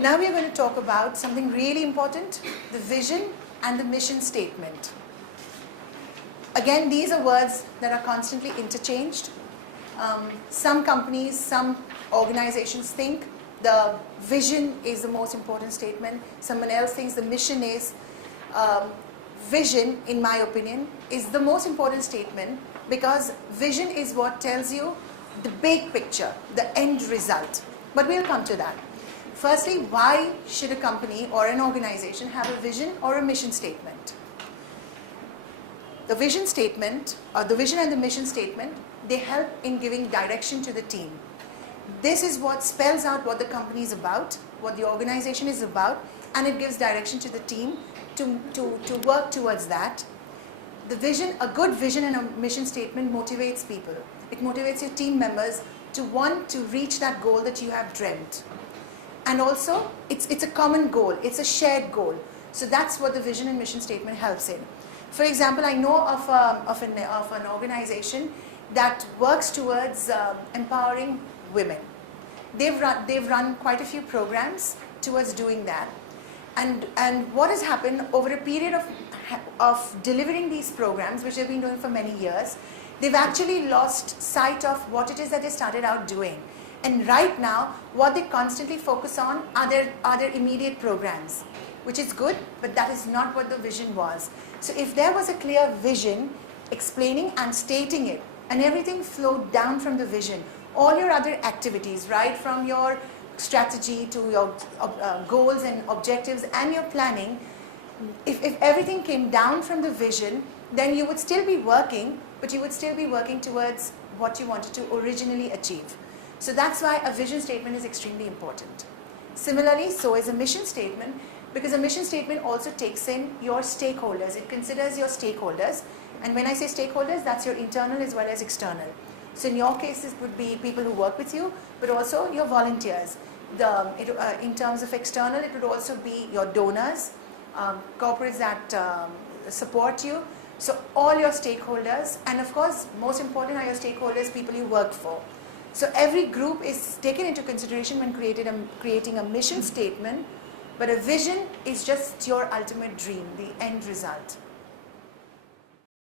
Now we are going to talk about something really important, the vision and the mission statement. Again, these are words that are constantly interchanged. Some companies, some organizations think the vision is the most important statement. Someone else thinks the mission is. Vision, in my opinion, is the most important statement because vision is what tells you the big picture, the end result. But we'll come to that. Firstly, why should a company or an organization have a vision or a mission statement? The vision statement, or the vision and the mission statement, they help in giving direction to the team. This is what spells out what the company is about, what the organization is about, and it gives direction to the team to work towards that. The vision, a good vision and a mission statement motivates people. It motivates your team members to want to reach that goal that you have dreamt. And also, it's a common goal, it's a shared goal. So that's what the vision and mission statement helps in. For example, I know of an organization that works towards empowering women. They've run quite a few programs towards doing that. And what has happened over a period of delivering these programs, which they've been doing for many years, they've actually lost sight of what it is that they started out doing. And right now, what they constantly focus on are their immediate programs, which is good, but that is not what the vision was. So if there was a clear vision, explaining and stating it, and everything flowed down from the vision, all your other activities, right from your strategy to your goals and objectives and your planning, if everything came down from the vision, then you would still be working, but you would still be working towards what you wanted to originally achieve. So that's why a vision statement is extremely important. Similarly, so is a mission statement, because a mission statement also takes in your stakeholders. It considers your stakeholders. And when I say stakeholders, that's your internal as well as external. So in your case, it would be people who work with you, but also your volunteers. In terms of external, it would also be your donors, corporates that support you. So all your stakeholders, and of course, most important are your stakeholders, people you work for. So every group is taken into consideration when creating a mission statement, but a vision is just your ultimate dream, the end result.